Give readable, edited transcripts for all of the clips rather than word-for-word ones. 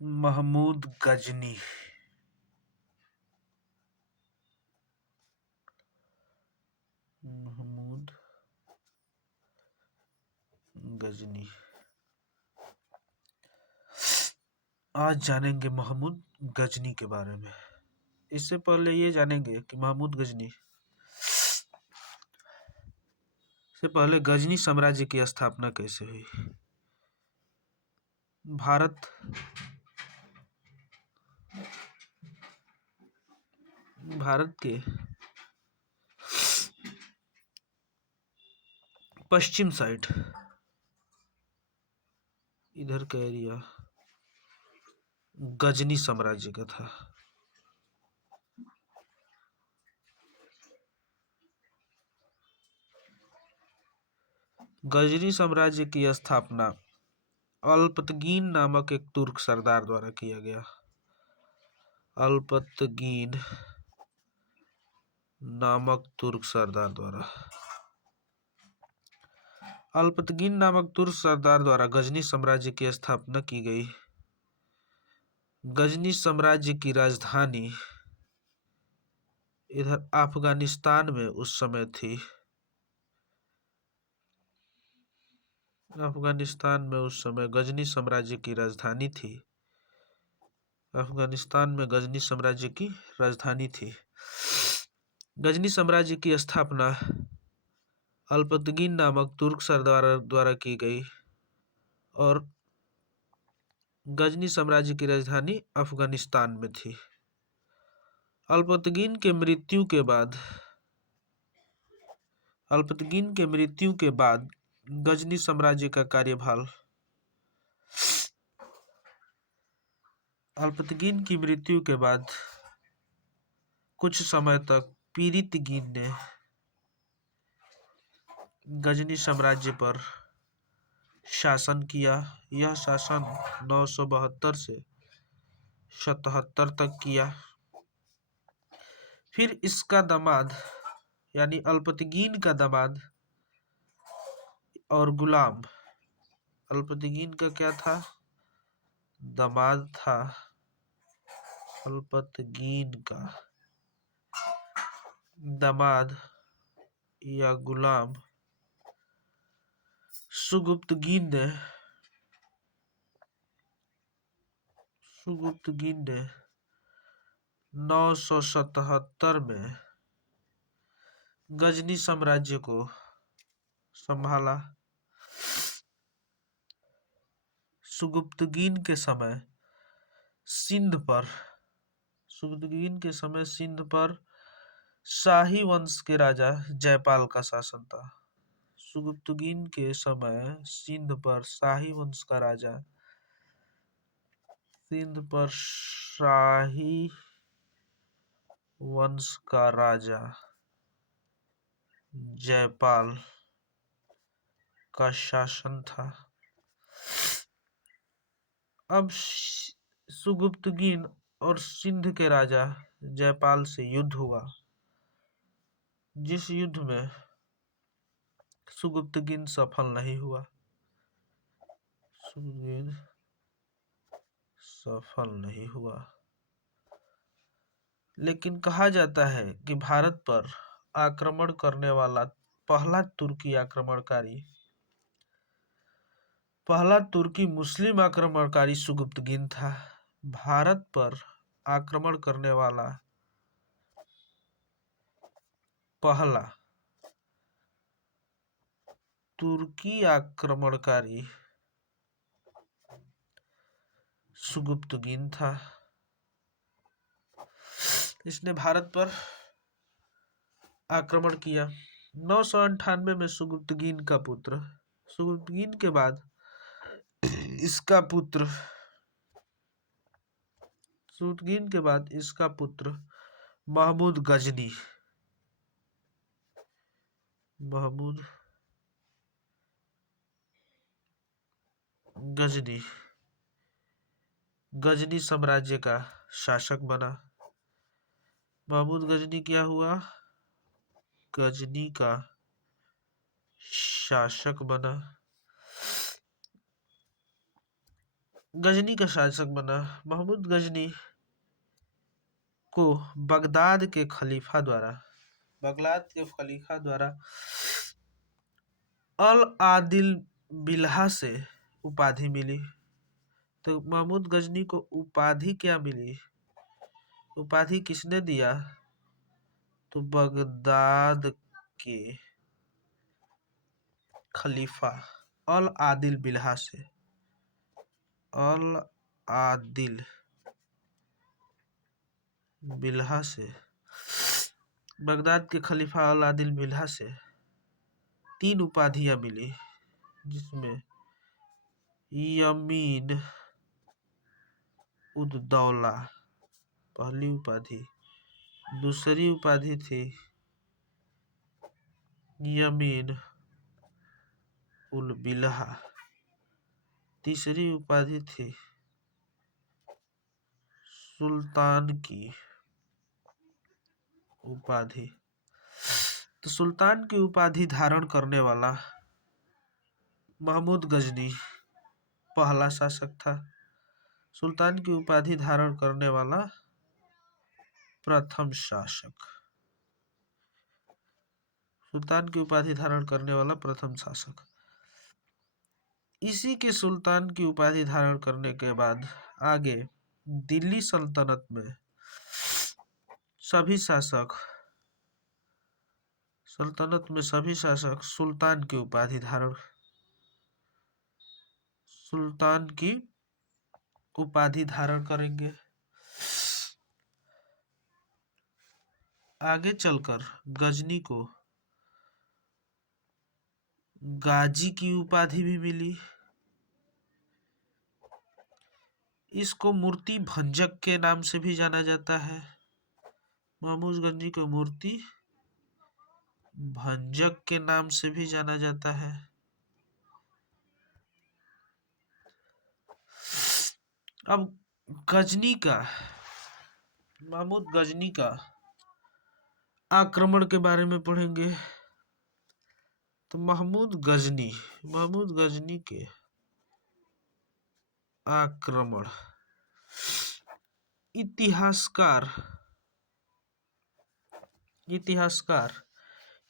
महमूद गजनी। महमूद गजनी। आज जानेंगे महमूद गजनी के बारे में। इससे पहले ये जानेंगे कि महमूद गजनी से पहले गजनी साम्राज्य की स्थापना कैसे हुई। भारत के पश्चिम साइड इधर का एरिया गजनी साम्राज्य का था। गजनी साम्राज्य की स्थापना अल्पतगीन नामक एक तुर्क सरदार द्वारा किया गया। अल्पतगीन नामक तुर्क सरदार द्वारा गजनी साम्राज्य की स्थापना की गई। गजनी साम्राज्य की राजधानी इधर अफगानिस्तान में उस समय थी। अफगानिस्तान में उस समय गजनी साम्राज्य की राजधानी थी। अफगानिस्तान में गजनी साम्राज्य की राजधानी थी। गजनी साम्राज्य की स्थापना अल्पतगीन नामक तुर्क सरदार द्वारा की गई और गजनी साम्राज्य की राजधानी अफगानिस्तान में थी। अल्पतगीन के मृत्यु के बाद गजनी साम्राज्य का कार्यभार अल्पतगीन की मृत्यु के बाद कुछ समय तक पीरितगीन ने गजनी साम्राज्य पर शासन किया। यह शासन 972 से 77 तक किया। फिर इसका दामाद यानी अल्पतगीन का दामाद और गुलाम, अल्पतगीन का क्या था? दामाद था अल्पतगीन का दामाद या गुलाम सुगुप्तगीन ने 977 में गजनी साम्राज्य को संभाला। सुगुप्तगीन के समय सिंध पर शाही वंश के राजा जयपाल का शासन था। सुगुप्तगीन के समय सिंध पर शाही वंश का राजा जयपाल का शासन था। अब सुगुप्तगीन और सिंध के राजा जयपाल से युद्ध हुआ, जिस युद्ध में सुगुप्तगीन सफल नहीं हुआ। लेकिन कहा जाता है कि भारत पर आक्रमण करने वाला पहला तुर्की मुस्लिम आक्रमणकारी सुगुप्तगीन था। भारत पर आक्रमण करने वाला पहला तुर्की आक्रमणकारी सुगुप्तगीन था। इसने भारत पर आक्रमण किया। 998 में सुगुप्तगीन के बाद इसका पुत्र महमूद गजनी गजनी साम्राज्य का शासक बना। महमूद गजनी क्या हुआ? गजनी का शासक बना। गजनी का शासक बना। महमूद गजनी को बगदाद के खलीफा द्वारा अल आदिल बिल्हा से उपाधि मिली। तो महमूद गजनी को उपाधि क्या मिली? उपाधि किसने दिया? तो बगदाद के खलीफा अल आदिल बिल्हा से। अल आदिल बिल्हा से, बगदाद के खलीफा अल आदिल बिल्हा से 3 उपाधियां मिली, जिसमें यमीन उद दौला पहली उपाधि, दूसरी उपाधि थी यमीन उल बिल्हा, तीसरी उपाधि थी सुल्तान की उपाधि। तो सुल्तान की उपाधि धारण करने वाला महमूद गजनी पहला शासक था। सुल्तान की उपाधि धारण करने वाला प्रथम शासक। सुल्तान की उपाधि धारण करने वाला प्रथम शासक। इसी के सुल्तान की उपाधि धारण करने के बाद आगे दिल्ली सल्तनत में सभी शासक सुल्तान की उपाधि धारण करेंगे। आगे चलकर गजनी को गाजी की उपाधि भी मिली। इसको मूर्ति भंजक के नाम से भी जाना जाता है। महमूद गजनी को मूर्ति भंजक के नाम से भी जाना जाता है। अब महमूद गजनी का आक्रमण के बारे में पढ़ेंगे। तो महमूद गजनी के आक्रमण। इतिहासकार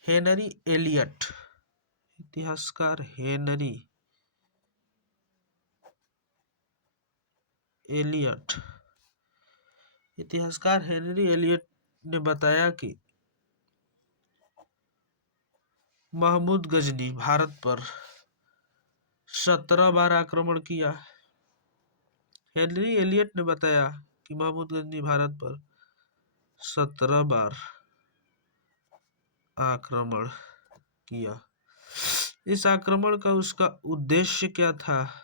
हेनरी एलियट ने बताया कि महमूद गजनी भारत पर 17 बार आक्रमण किया। हेनरी एलियट ने बताया कि महमूद गजनी भारत पर 17 बार आक्रमण किया। इस आक्रमण का उसका उद्देश्य क्या था?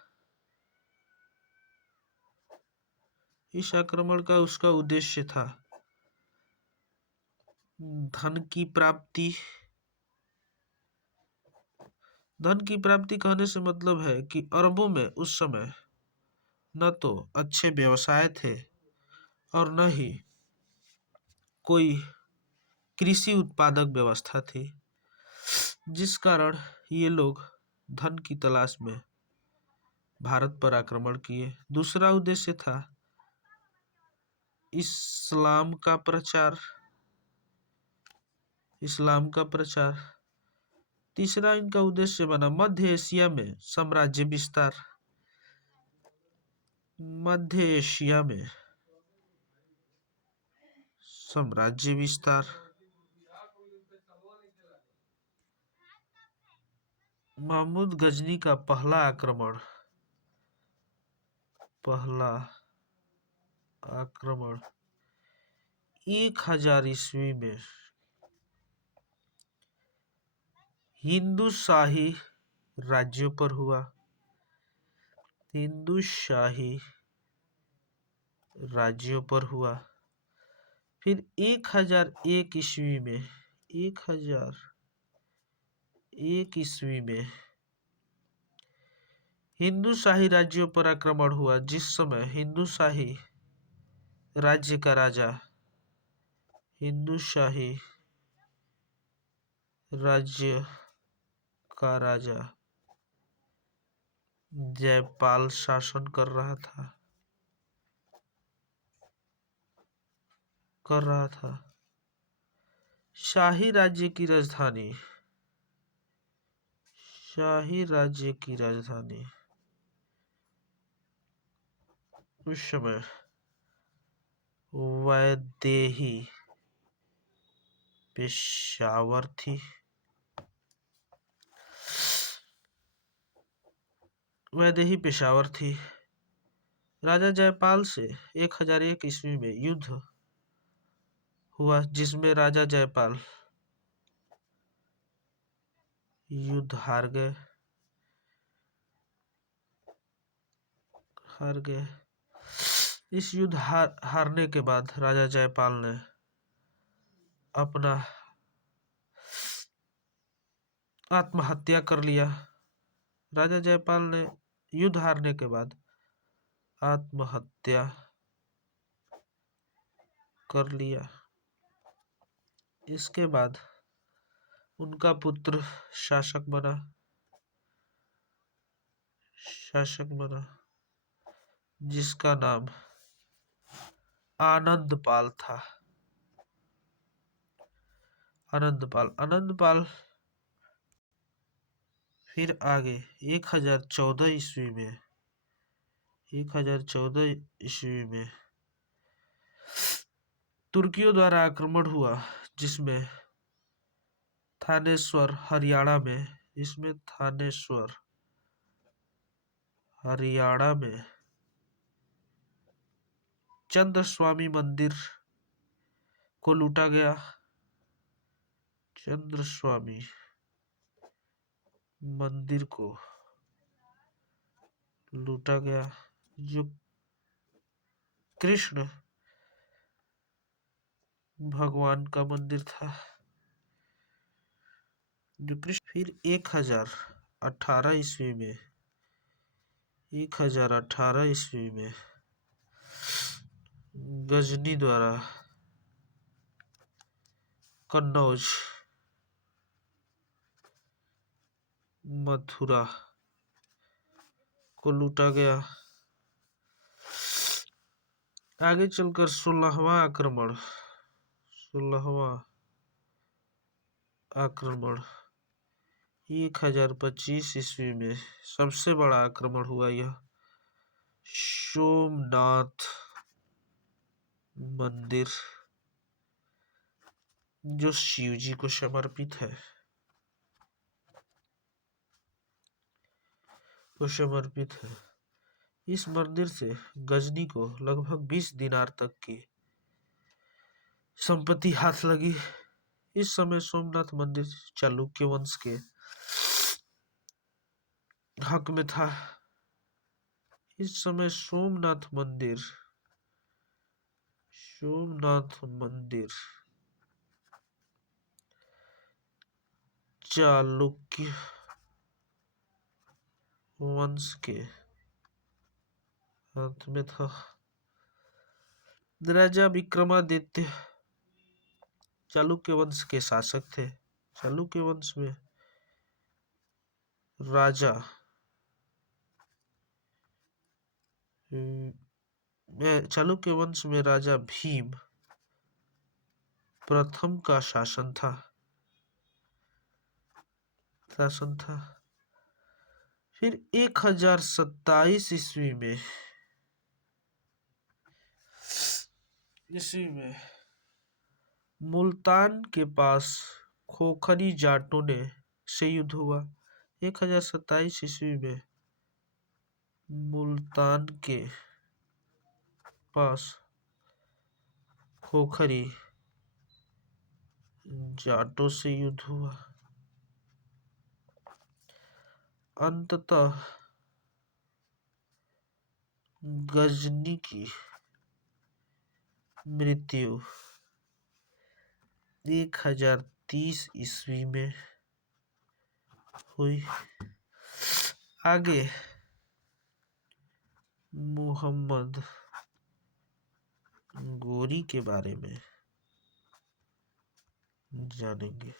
इस आक्रमण का उसका उद्देश्य था धन की प्राप्ति। धन की प्राप्ति कहने से मतलब है कि अरबों में उस समय न तो अच्छे व्यवसाय थे और न ही कोई कृषि उत्पादक व्यवस्था थी, जिस कारण ये लोग धन की तलाश में भारत पर आक्रमण किए। दूसरा उद्देश्य था इस्लाम का प्रचार। तीसरा इनका उद्देश्य बना मध्य एशिया में साम्राज्य विस्तार। महमूद गजनी का पहला आक्रमण 1000 ईस्वी में हिंदू शाही राज्यों पर हुआ। फिर 1001 ईस्वी में हिंदू शाही राज्यों पर आक्रमण हुआ, जिस समय हिंदू शाही राज्य का राजा जयपाल शासन कर रहा था। शाही राज्य की राजधानी उस समय वैदेही पेशावर थी। राजा जयपाल से 1001 ईस्वी में युद्ध हुआ, जिसमें राजा जयपाल युद्ध हार गए। इस युद्ध हारने के बाद राजा जयपाल ने अपना आत्महत्या कर लिया। राजा जयपाल ने युद्ध हारने के बाद आत्महत्या कर लिया। इसके बाद उनका पुत्र शासक बना, जिसका नाम आनंदपाल था। आनंदपाल फिर आगे 1014 ईस्वी में तुर्कियों द्वारा आक्रमण हुआ, जिसमें थानेश्वर हरियाणा में चंद्रस्वामी मंदिर को लूटा गया। जो कृष्ण भगवान का मंदिर था। फिर 1018 ईस्वी में गजनी द्वारा कन्नौज, मथुरा को लूटा गया। आगे चलकर 16वां आक्रमण 1025 ईस्वी में सबसे बड़ा आक्रमण हुआ। यह सोमनाथ मंदिर, जो शिव जी को समर्पित है, इस मंदिर से गजनी को लगभग 20 दिनार तक की संपत्ति हाथ लगी। इस समय सोमनाथ मंदिर चालुक्य वंश के हक में था। इस समय सोमनाथ मंदिर चालुक्य वंश के हाथ में था। राजा विक्रमादित्य चालुक्य वंश के शासक थे। चालुक्य वंश में राजा भीम प्रथम का शासन था। फिर 1027 ईस्वी में मुल्तान के पास खोखरी जाटों से युद्ध हुआ। 1027 ईस्वी में मुल्तान के पास खोखरी जाटों से युद्ध हुआ। अंततः गजनी की मृत्यु 1030 ईस्वी में हुई। आगे मोहम्मद गोरी के बारे में जानेंगे।